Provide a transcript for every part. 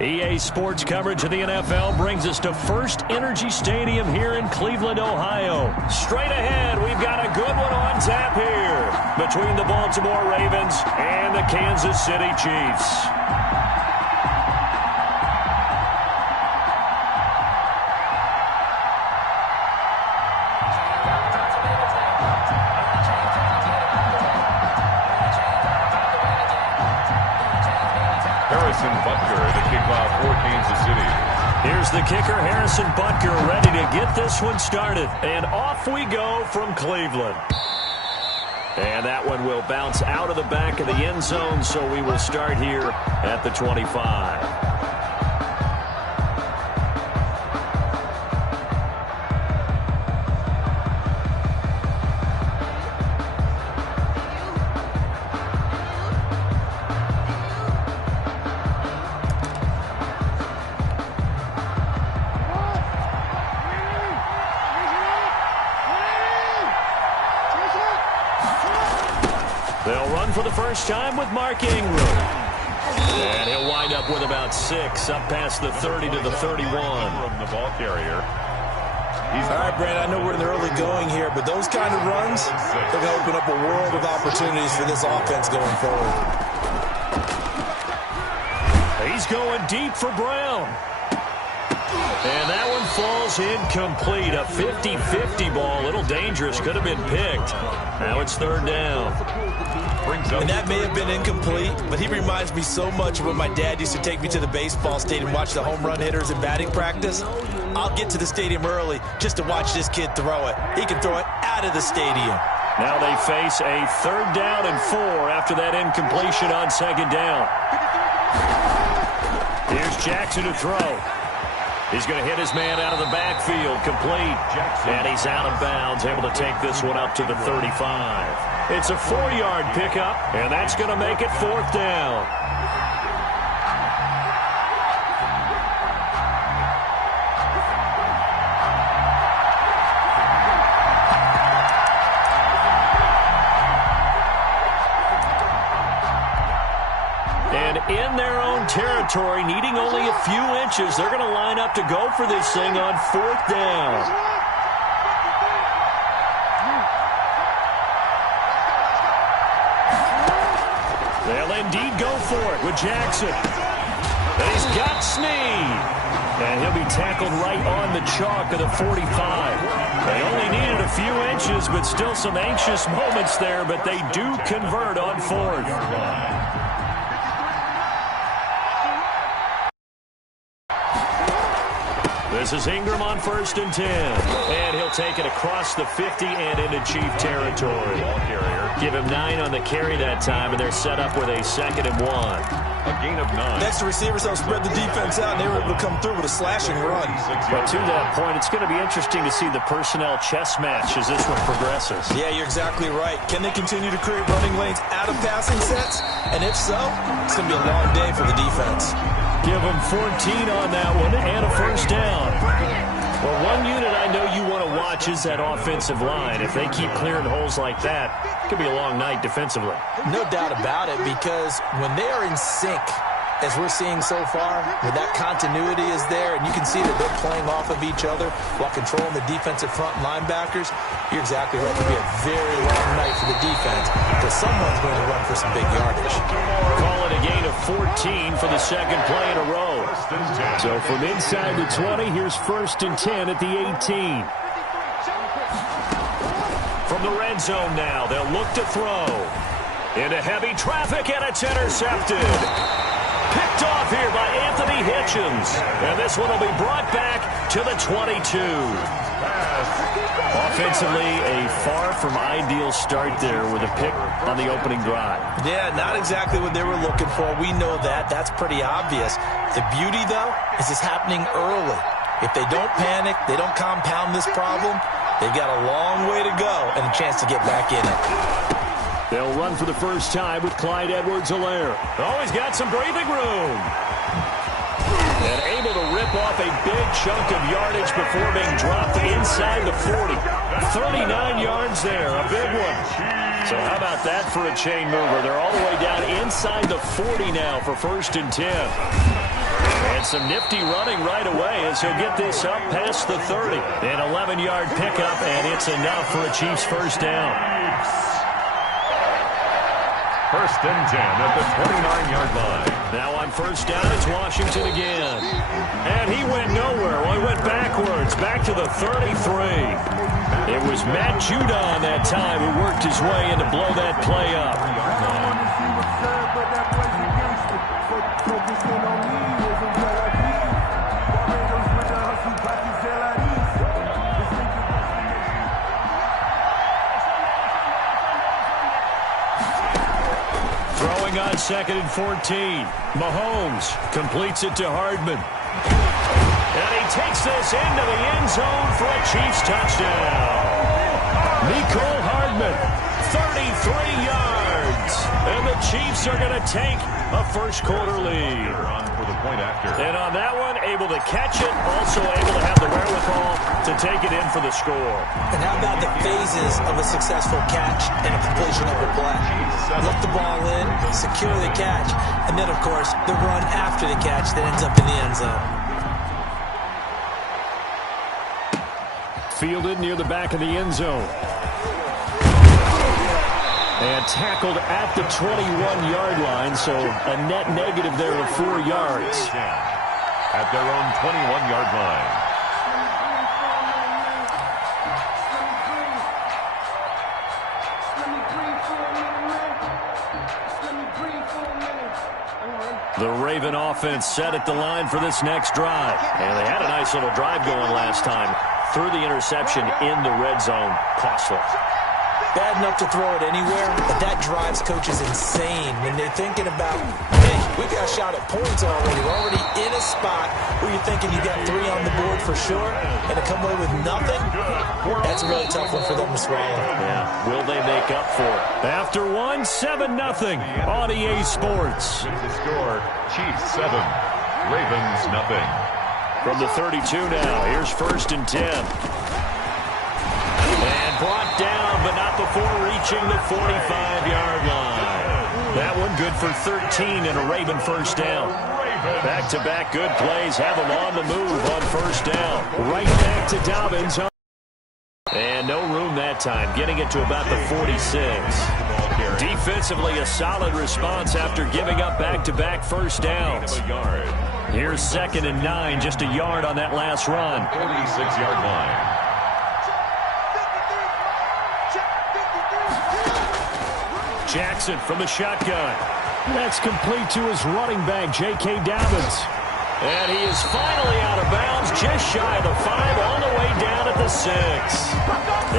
EA Sports coverage of the NFL brings us to First Energy Stadium here in Cleveland, Ohio. Straight ahead, we've got a good one on tap here between the Baltimore Ravens and the Kansas City Chiefs. Here's the kicker, Harrison Butker, ready to get this one started. And off we go from Cleveland. And that one will bounce out of the back of the end zone, so we will start here at the 25. They'll run for the first time with Mark Ingram. And he'll wind up with about 6, up past the 30 to the 31. From the ball carrier. All right, Brandon, I know we're in the early going here, but those kind of runs, they're going to open up a world of opportunities for this offense going forward. He's going deep for Brown. And that one falls incomplete. A 50-50 ball. A little dangerous. Could have been picked. Now it's third down. And that may have been incomplete, but he reminds me so much of when my dad used to take me to the baseball stadium and watch the home run hitters in batting practice. I'll get to the stadium early just to watch this kid throw it. He can throw it out of the stadium. Now they face a third down and 4 after that incompletion on second down. Here's Jackson to throw. He's going to hit his man out of the backfield, complete. And he's out of bounds, able to take this one up to the 35. It's a 4-yard pickup, and that's going to make it fourth down. And in their own territory, needing only a few inches, they're going to line up to go for this thing on fourth down. They'll indeed go for it with Jackson. And he's got Snead. And he'll be tackled right on the chalk of the 45. They only needed a few inches, but still some anxious moments there, but they do convert on fourth. This is Ingram on 1st and 10. And he'll take it across the 50 and into Chief territory. Give him 9 on the carry that time, and they're set up with a 2nd and 1. A gain of 9. Next, the receivers helped spread the defense out, and they were able to come through with a slashing run. But to that point, it's going to be interesting to see the personnel chess match as this one progresses. Yeah, you're exactly right. Can they continue to create running lanes out of passing sets? And if so, it's going to be a long day for the defense. Give them 14 on that one and a first down. Well, one unit I know you want to watch is that offensive line. If they keep clearing holes like that, it could be a long night defensively. No doubt about it, because when they are in sync, as we're seeing so far, where that continuity is there, and you can see that they're playing off of each other while controlling the defensive front linebackers, you're exactly right. It could be a very long night for the defense, because someone's going to run for some big yardage. Call it a gain of 14 for the second play in a row. So from inside the 20, here's 1st and 10 at the 18. From the red zone now, they'll look to throw. Into heavy traffic, and it's intercepted. Picked off here by Anthony Hitchens. And this one will be brought back to the 22. Offensively, a far from ideal start there with a pick on the opening drive. Yeah, not exactly what they were looking for. We know that. That's pretty obvious. The beauty, though, is it's happening early. If they don't panic, they don't compound this problem, they've got a long way to go and a chance to get back in it. They'll run for the first time with Clyde Edwards-Helaire. Oh, he's got some breathing room. And able to rip off a big chunk of yardage before being dropped inside the 40. 39 yards there, a big one. So how about that for a chain mover? They're all the way down inside the 40 now for 1st and 10. And And some nifty running right away as he'll get this up past the 30. An 11-yard pickup, and it's enough for a Chiefs first down. First and 10 at the 29-yard line. Now on first down, it's Washington again. And he went nowhere. Well, he went backwards, back to the 33. It was Matt Judon that time who worked his way in to blow that play up. Throwing on 2nd and 14. Mahomes completes it to Hardman. And he takes this into the end zone for a Chiefs touchdown. Mecole Hardman, 33 yards. And the Chiefs are going to take a first-quarter lead. And on that one, able to catch it, also able to have the wherewithal to take it in for the score. And how about the phases of a successful catch and a completion of a play? Look the ball in, secure the catch, and then, of course, the run after the catch that ends up in the end zone. Fielded near the back of the end zone. And tackled at the 21-yard line, so a net negative there of 4 yards. At their own 21-yard line. The Raven offense set at the line for this next drive. And they had a nice little drive going last time. Threw the interception in the red zone. Costly. Bad enough to throw it anywhere, but that drives coaches insane when they're thinking about, hey, we got a shot at points already. We're already in a spot where you're thinking you got 3 on the board for sure, and to come away with nothing, that's a really tough one for them to swallow. Yeah, will they make up for it? After one, 7-0 on EA Sports. The score, Chiefs 7, Ravens nothing. From the 32 now, here's 1st and 10. And brought down, but not before reaching the 45-yard line. That one good for 13 and a Raven first down. Back-to-back good plays have them on the move on first down. Right back to Dobbins. And no room that time, getting it to about the 46. Defensively, a solid response after giving up back-to-back first downs. Here's 2nd and 9, just a yard on that last run. 46-yard line. Jackson from the shotgun. That's complete to his running back, J.K. Dobbins. And he is finally out of bounds, just shy of the 5, all the way down at the 6.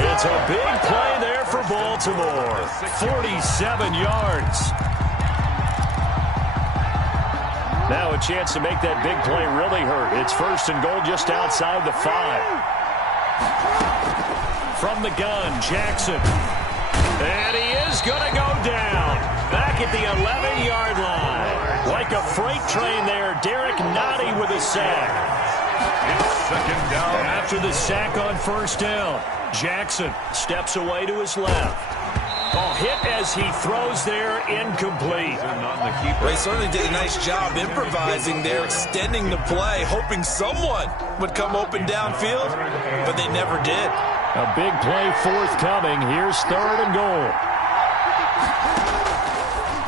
It's a big play there for Baltimore. 47 yards. Now a chance to make that big play really hurt. It's 1st and goal just outside the 5. From the gun, Jackson. And he is going to go down. Back at the 11-yard line. Like a freight train there, Derek Nottie with a sack. It's 2nd down. After the sack on first down, Jackson steps away to his left. Oh, hit as he throws there, incomplete. They certainly did a nice job improvising there, extending the play, hoping someone would come open downfield, but they never did. A big play forthcoming. Here's 3rd and goal.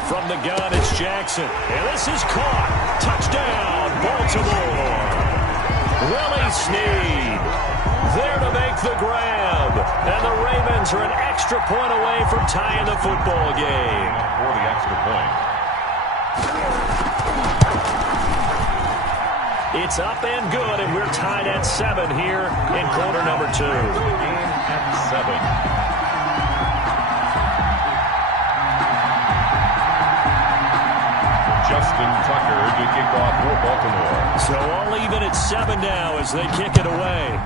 From the gun, it's Jackson. And this is caught. Touchdown, Baltimore. Willie Snead there to make the grab. And the Ravens are an extra point away from tying the football game. For the extra point. It's up and good, and we're tied at 7 here in quarter number 2. Game at 7. Justin Tucker to kick off for Baltimore. So all even at 7 now as they kick it away.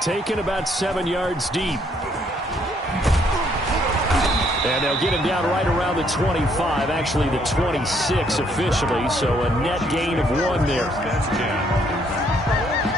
Taken about 7 yards deep. And they'll get him down right around the 25, actually the 26 officially, so a net gain of 1 there.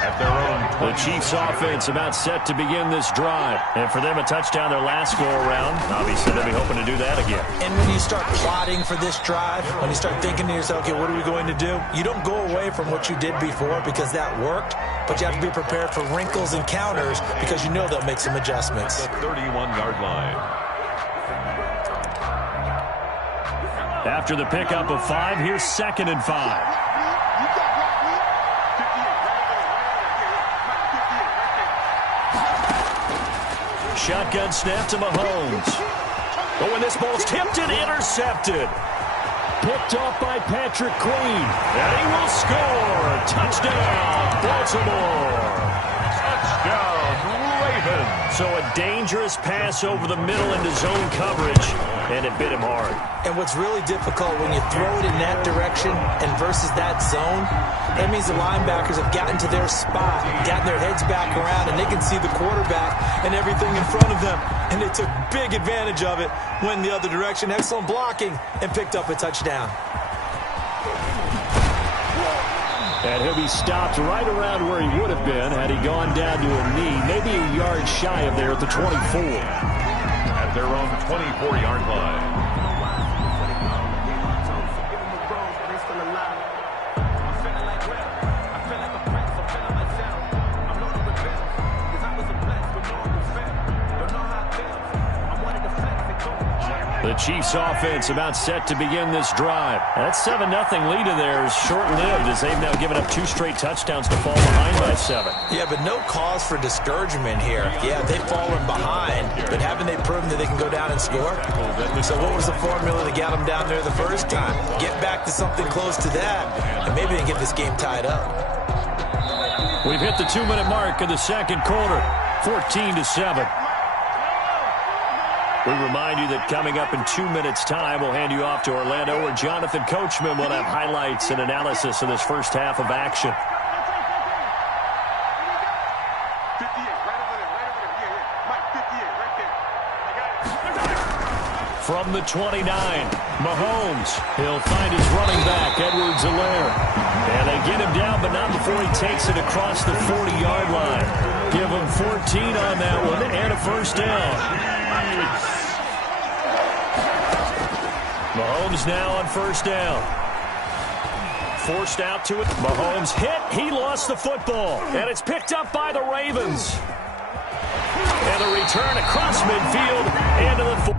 At their own The Chiefs offense about set to begin this drive. And for them, a touchdown their last go-around. Obviously, they'll be hoping to do that again. And when you start plotting for this drive, when you start thinking to yourself, okay, what are we going to do? You don't go away from what you did before because that worked, but you have to be prepared for wrinkles and counters because you know they'll make some adjustments. The 31-yard line. After the pickup of 5, here's 2nd and 5. Shotgun snap to Mahomes. Oh, and this ball's tipped and intercepted. Picked off by Patrick Queen. And he will score. Touchdown, Baltimore. Touchdown, Ravens. So a dangerous pass over the middle into zone coverage, and it bit him hard. And what's really difficult when you throw it in that direction and versus that zone, that means the linebackers have gotten to their spot, gotten their heads back around, and they can see the quarterback and everything in front of them. And they took big advantage of it, went the other direction, excellent blocking, and picked up a touchdown. And he'll be stopped right around where he would have been had he gone down to a knee, maybe a yard shy of there at the 24. At their own 24-yard line. The Chiefs offense about set to begin this drive. That 7-0 lead of theirs short-lived as they've now given up 2 straight touchdowns to fall behind by 7. Yeah, but no cause for discouragement here. Yeah, they've fallen behind, but haven't they proven that they can go down and score? So what was the formula to get them down there the first time? Get back to something close to that, and maybe they can get this game tied up. We've hit the 2-minute mark in the second quarter, 14-7. We remind you that coming up in 2 minutes' time, we'll hand you off to Orlando, where Jonathan Coachman will have highlights and analysis of this first half of action. From the 29, Mahomes. He'll find his running back, Edwards-Helaire. And they get him down, but not before he takes it across the 40-yard line. Give him 14 on that one and a first down. Mahomes now on first down. Forced out to it. Mahomes hit. He lost the football. And it's picked up by the Ravens. And the return across midfield and to the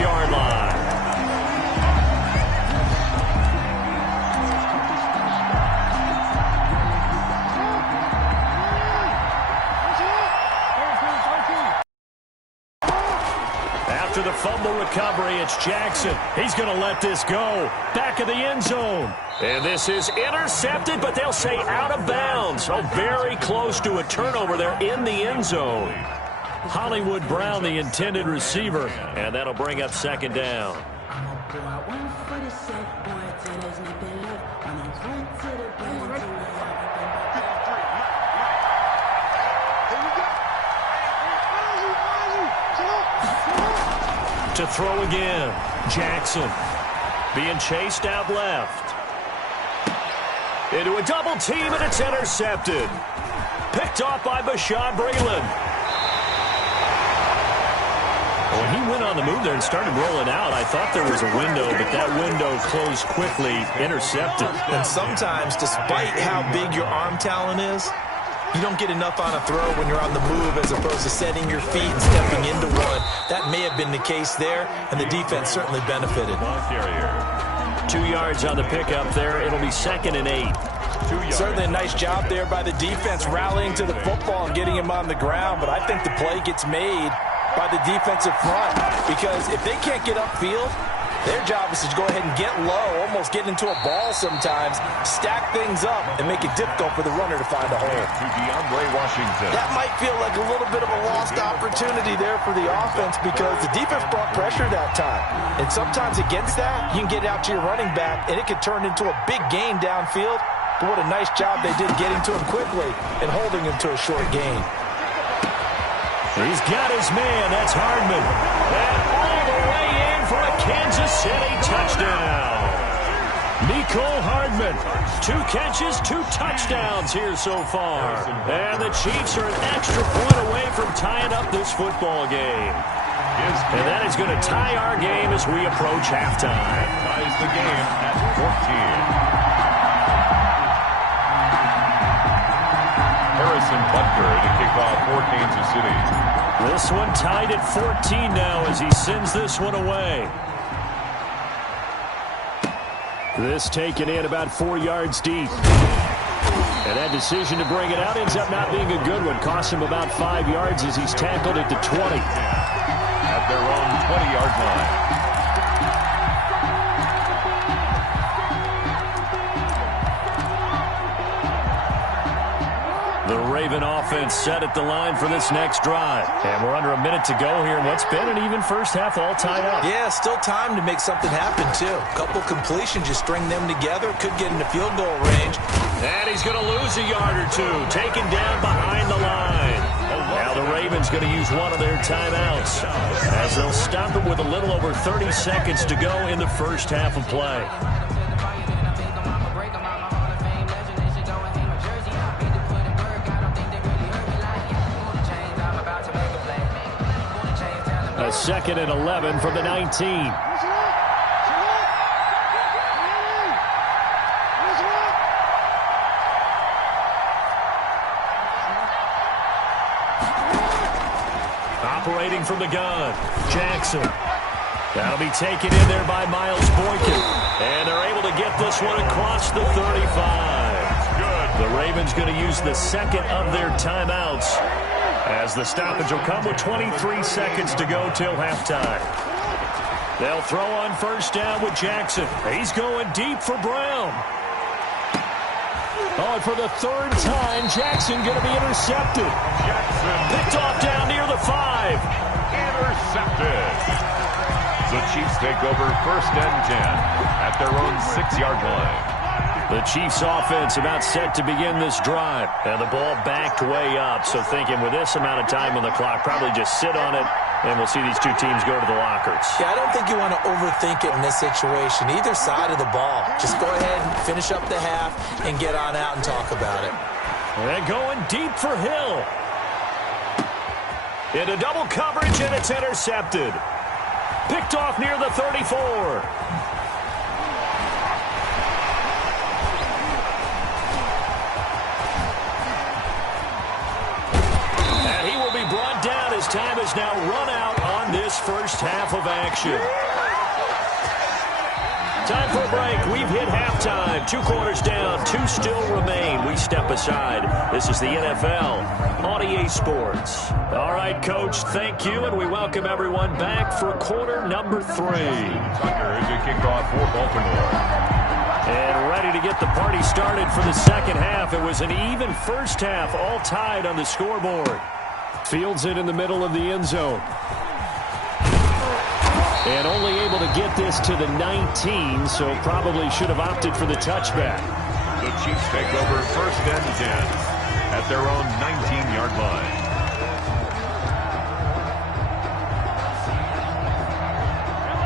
yard line. After the fumble recovery, it's Jackson. He's going to let this go. Back of the end zone. And this is intercepted, but they'll say out of bounds. Oh, very close to a turnover there in the end zone. Hollywood Brown, the intended receiver, and that'll bring up second down. To throw again, Jackson being chased out left. Into a double team, and it's intercepted. Picked off by Bashaud Breeland. When he went on the move there and started rolling out, I thought there was a window, but that window closed quickly, intercepted. And sometimes, despite how big your arm talent is, you don't get enough on a throw when you're on the move as opposed to setting your feet and stepping into one. That may have been the case there, and the defense certainly benefited. 2 yards on the pickup there. It'll be 2nd and 8. Certainly a nice job there by the defense rallying to the football and getting him on the ground, but I think the play gets made by the defensive front, because if they can't get upfield, Their job is to go ahead and get low, almost get into a ball sometimes, stack things up, and make it difficult for the runner to find a hole. To DeAndre Washington. That might feel like a little bit of a lost opportunity there for the offense because the defense brought pressure that time. And sometimes against that, you can get out to your running back, and it could turn into a big gain downfield. But what a nice job they did getting to him quickly and holding him to a short gain. He's got his man. That's Hardman. And all the way in for a Kansas City touchdown. Mecole Hardman. 2 catches, 2 touchdowns here so far. And the Chiefs are an extra point away from tying up this football game. And that is going to tie our game as we approach halftime. Ties the game at 14. Harrison Butker to kick off for Kansas City. This one tied at 14 now as he sends this one away. This taken in about 4 yards deep. And that decision to bring it out ends up not being a good one. Cost him about 5 yards as he's tackled at the 20. At their own 20-yard line. The Raven offense set at the line for this next drive. And we're under a minute to go here in what's been an even first half, all tied up. Yeah, still time to make something happen, too. A couple completions, you string them together, could get into field goal range. And he's going to lose a yard or two, taken down behind the line. Now the Ravens going to use one of their timeouts as they'll stop it with a little over 30 seconds to go in the first half of play. A 2nd and 11 from the 19. Operating from the gun, Jackson. That'll be taken in there by Miles Boykin. And they're able to get this one across the 35. The Ravens going to use the 2nd of their timeouts, as the stoppage will come with 23 seconds to go till halftime. They'll throw on first down with Jackson. He's going deep for Brown. Oh, and for the 3rd time, Jackson going to be intercepted. Jackson Picked off down near the 5. intercepted. The Chiefs take over 1st and 10 at their own 6-yard line. The Chiefs offense about set to begin this drive. And the ball backed way up. So thinking with this amount of time on the clock, probably just sit on it, and we'll see these two teams go to the lockers. Yeah, I don't think you want to overthink it in this situation. Either side of the ball. Just go ahead and finish up the half and get on out and talk about it. And going deep for Hill. Into double coverage, and it's intercepted. Picked off near the 34. Brought down as time has now run out on this first half of action. Time for a break. We've hit halftime. 2 quarters down. 2 still remain. We step aside. This is the NFL on EA Sports. All right, Coach, thank you, and we welcome everyone back for quarter number 3. Tucker is a kickoff for Baltimore. And ready to get the party started for the second half. It was an even first half, all tied on the scoreboard. Fields it in the middle of the end zone. And only able to get this to the 19, so probably should have opted for the touchback. The Chiefs take over 1st and 10 at their own 19-yard line.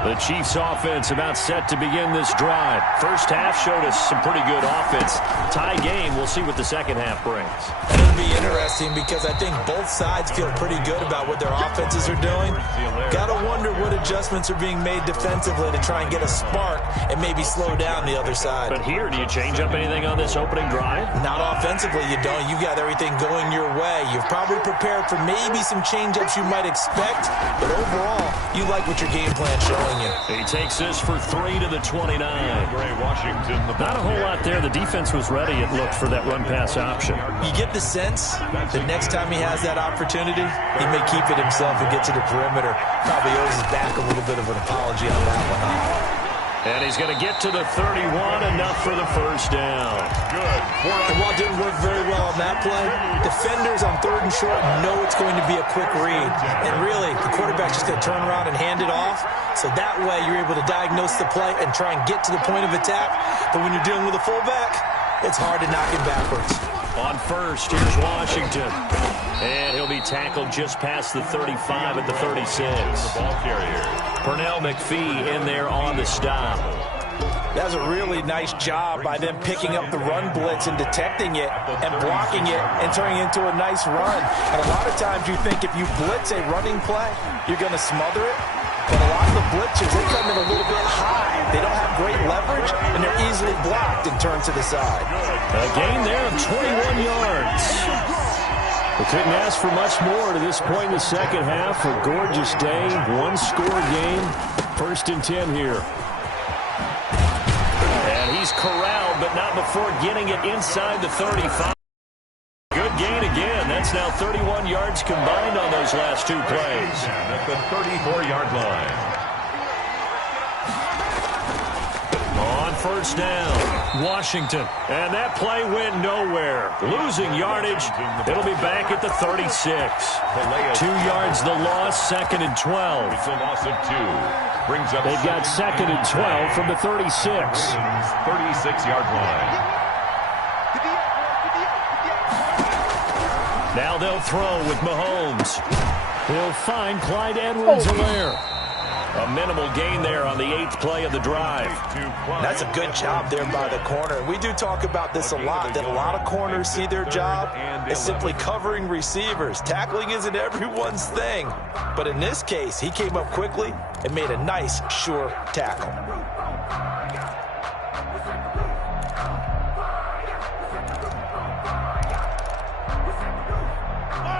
The Chiefs offense about set to begin this drive. First half showed us some pretty good offense. Tie game, we'll see what the second half brings. It'll be interesting because I think both sides feel pretty good about what their offenses are doing. Got to wonder what adjustments are being made defensively to try and get a spark and maybe slow down the other side. But here, do you change up anything on this opening drive? Not offensively, you don't. You got everything going your way. You've probably prepared for maybe some change-ups you might expect, but overall, you like what your game plan's showing you. He takes this for 3 to the 29. Washington. Not a whole lot there. The defense was ready, it looked, for that run-pass option. You get the sense that next time he has that opportunity, he may keep it himself and get to the perimeter. Probably owes his back a little bit of an apology on that one, huh? And he's going to get to the 31, enough for the first down. Good. And while it didn't work very well on that play, defenders on 3rd and short know it's going to be a quick read. And really, the quarterback's just going to turn around and hand it off. So that way, you're able to diagnose the play and try and get to the point of attack. But when you're dealing with a fullback, it's hard to knock him backwards. On first, here's Washington. And he'll be tackled just past the 35 at the 36. The ball carrier. Pernell McPhee in there on the stop. That was a really nice job by them picking up the run blitz and detecting it and blocking it and turning it into a nice run. And a lot of times you think if you blitz a running play, you're going to smother it. But a lot of the blitzers, they come in a little bit high. They don't have great leverage, and they're easily blocked and turned to the side. A gain there of 21 yards. We couldn't ask for much more to this point in the second half. A gorgeous day, one-score game. 1st and 10 here. And he's corralled, but not before getting it inside the 35. Good gain again. That's now 31 yards combined on those last 2 plays. At the 34-yard line. On 1st down, Washington. And that play went nowhere. Losing yardage. It'll be back at the 36. 2 yards the loss, 2nd and 12. It's a loss of 2. Brings up. They've got 2nd and 12 from the 36. 36-yard line. Now they'll throw with Mahomes. He'll find Clyde Edwards-Helaire. A minimal gain there on the 8th play of the drive. That's a good job there by the corner. We do talk about this a lot, that a lot of corners see their job as simply covering receivers. Tackling isn't everyone's thing. But in this case, he came up quickly and made a nice, sure tackle.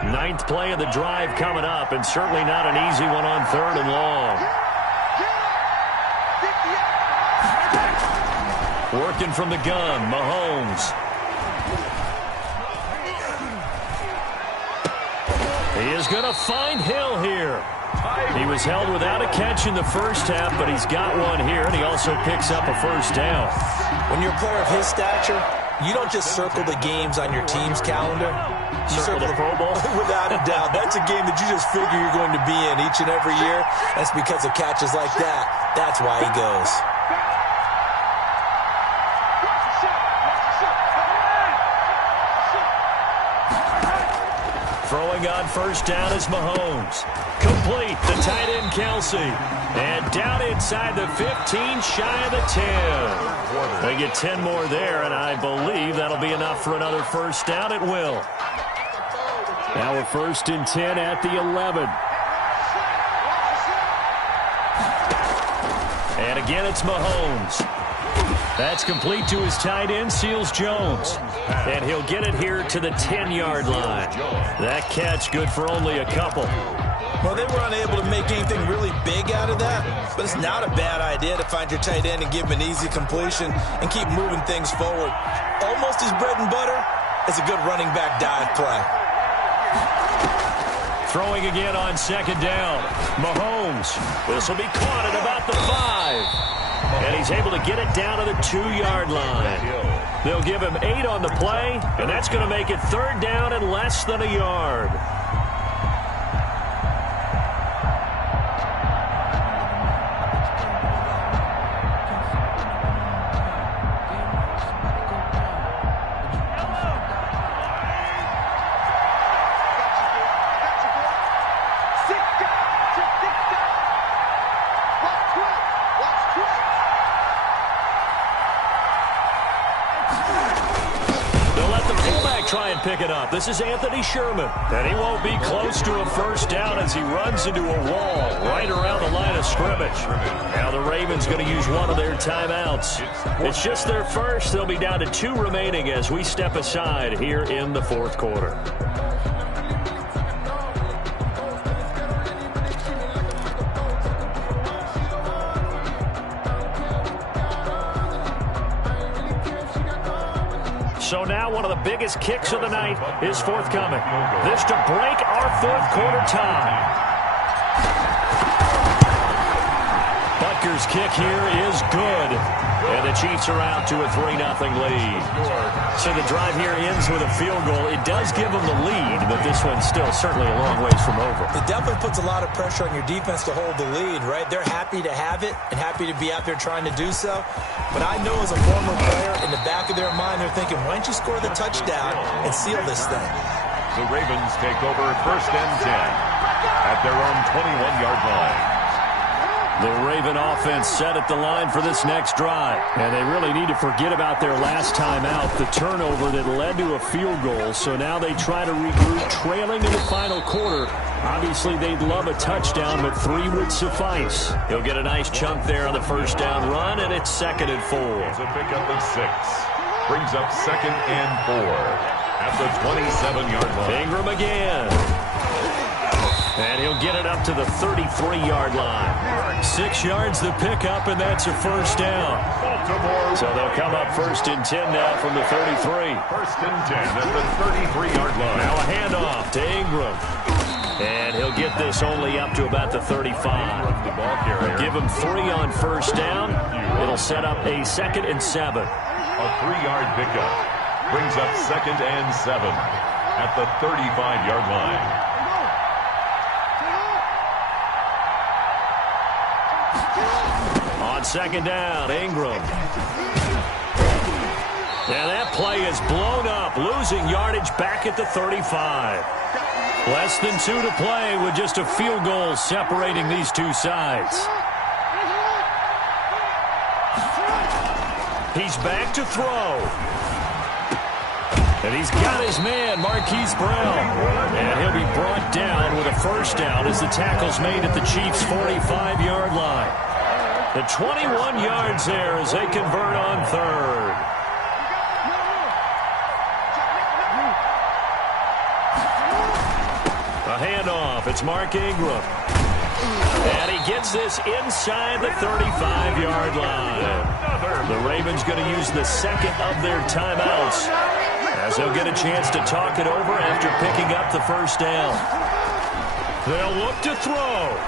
9th play of the drive coming up, and certainly not an easy one on 3rd and long. Working from the gun, Mahomes. He is going to find Hill here. He was held without a catch in the first half, but he's got one here, and he also picks up a first down. When you're a player of his stature, you don't just circle the games on your team's calendar. You Circle the Pro Bowl? Without a doubt. That's a game that you just figure you're going to be in each and every year. That's because of catches like that. That's why he goes. Throwing on 1st down is Mahomes. Complete, the tight end Kelsey. And down inside the 15, shy of the 10. They get 10 more there, and I believe that'll be enough for another first down. It will. Now a 1st and 10 at the 11. And again, it's Mahomes. That's complete to his tight end, Seals Jones. And he'll get it here to the 10-yard line. That catch good for only a couple. Well, they were unable to make anything really big out of that, but it's not a bad idea to find your tight end and give him an easy completion and keep moving things forward. Almost his bread and butter is a good running back dive play. Throwing again on 2nd down. Mahomes. This will be caught at about the 5. And he's able to get it down to the 2-yard line. They'll give him 8 on the play, and that's going to make it 3rd down and less than a yard. Try and pick it up. This is Anthony Sherman, and he won't be close to a first down as he runs into a wall right around the line of scrimmage. Now the Ravens going to use one of their timeouts. It's just their first. They'll be down to 2 remaining as we step aside here in the 4th quarter. So now one of the biggest kicks of the night is forthcoming. This to break our 4th quarter tie. Butker Panthers' kick here is good. And the Chiefs are out to a 3-0 lead. So the drive here ends with a field goal. It does give them the lead, but this one's still certainly a long ways from over. It definitely puts a lot of pressure on your defense to hold the lead, right? They're happy to have it and happy to be out there trying to do so. But I know as a former player, in the back of their mind, they're thinking, why don't you score the touchdown and seal this thing? The Ravens take over 1st and 10 at their own 21-yard line. The Raven offense set at the line for this next drive. And they really need to forget about their last time out, the turnover that led to a field goal. So now they try to regroup, trailing in the final quarter. Obviously, they'd love a touchdown, but 3 would suffice. He'll get a nice chunk there on the first down run, and it's 2nd and 4. It's a pickup of 6. Brings up 2nd and 4 at the 27-yard line. Ingram again. And he'll get it up to the 33-yard line. 6 yards the pickup, and that's a first down. So they'll come up 1st and 10 now from the 33. 1st and 10 at the 33-yard line. Now a handoff to Ingram. And he'll get this only up to about the 35. Give him 3 on first down. It'll set up a 2nd and 7. A 3-yard pickup. Brings up 2nd and 7 at the 35-yard line. On 2nd down, Ingram. And that play is blown up, losing yardage back at the 35. Less than 2 to play with just a field goal separating these two sides. He's back to throw. And he's got his man, Marquise Brown. And he'll be brought down with a first down as the tackle's made at the Chiefs' 45-yard line. The 21 yards there as they convert on 3rd. A handoff. It's Mark Ingram. And he gets this inside the 35-yard line. The Ravens going to use the 2nd of their timeouts as they'll get a chance to talk it over after picking up the first down. They'll look to throw.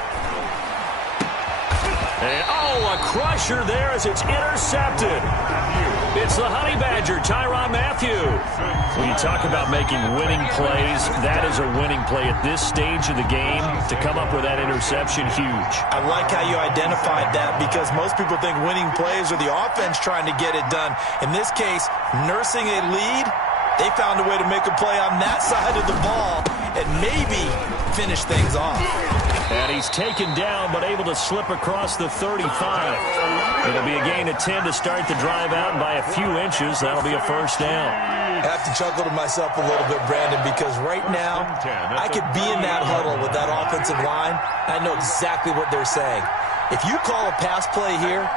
And, a crusher there as it's intercepted. It's the Honey Badger, Tyrann Mathieu. When you talk about making winning plays, that is a winning play at this stage of the game. To come up with that interception, huge. I like how you identified that because most people think winning plays are the offense trying to get it done. In this case, nursing a lead, they found a way to make a play on that side of the ball and maybe finish things off. And he's taken down, but able to slip across the 35. It'll be a gain of 10 to start the drive out, and by a few inches, that'll be a first down. I have to chuckle to myself a little bit, Brandon, because right now, I could be in that huddle with that offensive line. I know exactly what they're saying. If you call a pass play here,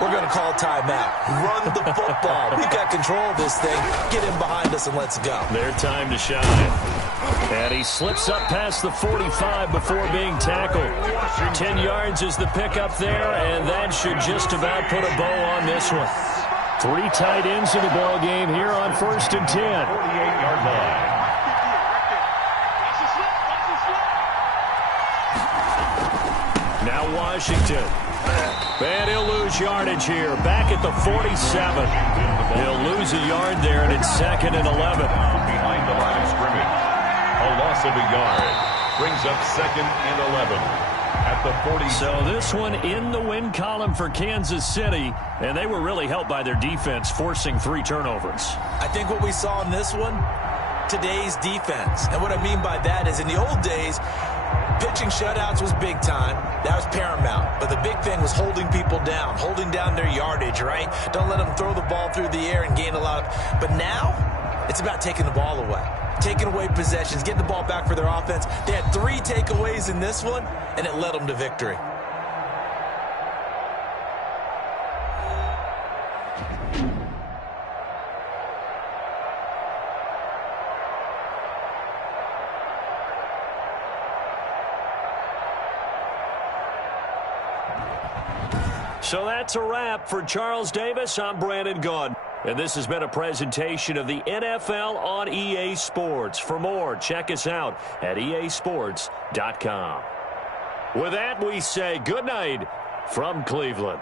we're going to call timeout. Run the football. We've got control of this thing. Get in behind us and let's go. Their time to shine. And he slips up past the 45 before being tackled. 10 yards is the pickup there, and that should just about put a bow on this one. 3 tight ends in the ball game here on 1st and 10. 48-yard line. Now Washington. And he'll lose yardage here. Back at the 47. He'll lose a yard there, and it's 2nd and 11. Behind the line of scrimmage. A loss of a yard. Brings up 2nd and 11 at the 40. So this one in the win column for Kansas City, and they were really helped by their defense, forcing 3 turnovers. I think what we saw in this one, today's defense. And what I mean by that is in the old days, pitching shutouts was big time. That was paramount. But the big thing was holding people down, holding down their yardage, right? Don't let them throw the ball through the air and gain a lot. But now, it's about taking the ball away. Taking away possessions, getting the ball back for their offense. They had 3 takeaways in this one, and it led them to victory. So that's a wrap for Charles Davis. I'm Brandon Gaudin. And this has been a presentation of the NFL on EA Sports. For more, check us out at easports.com. With that, we say good night from Cleveland.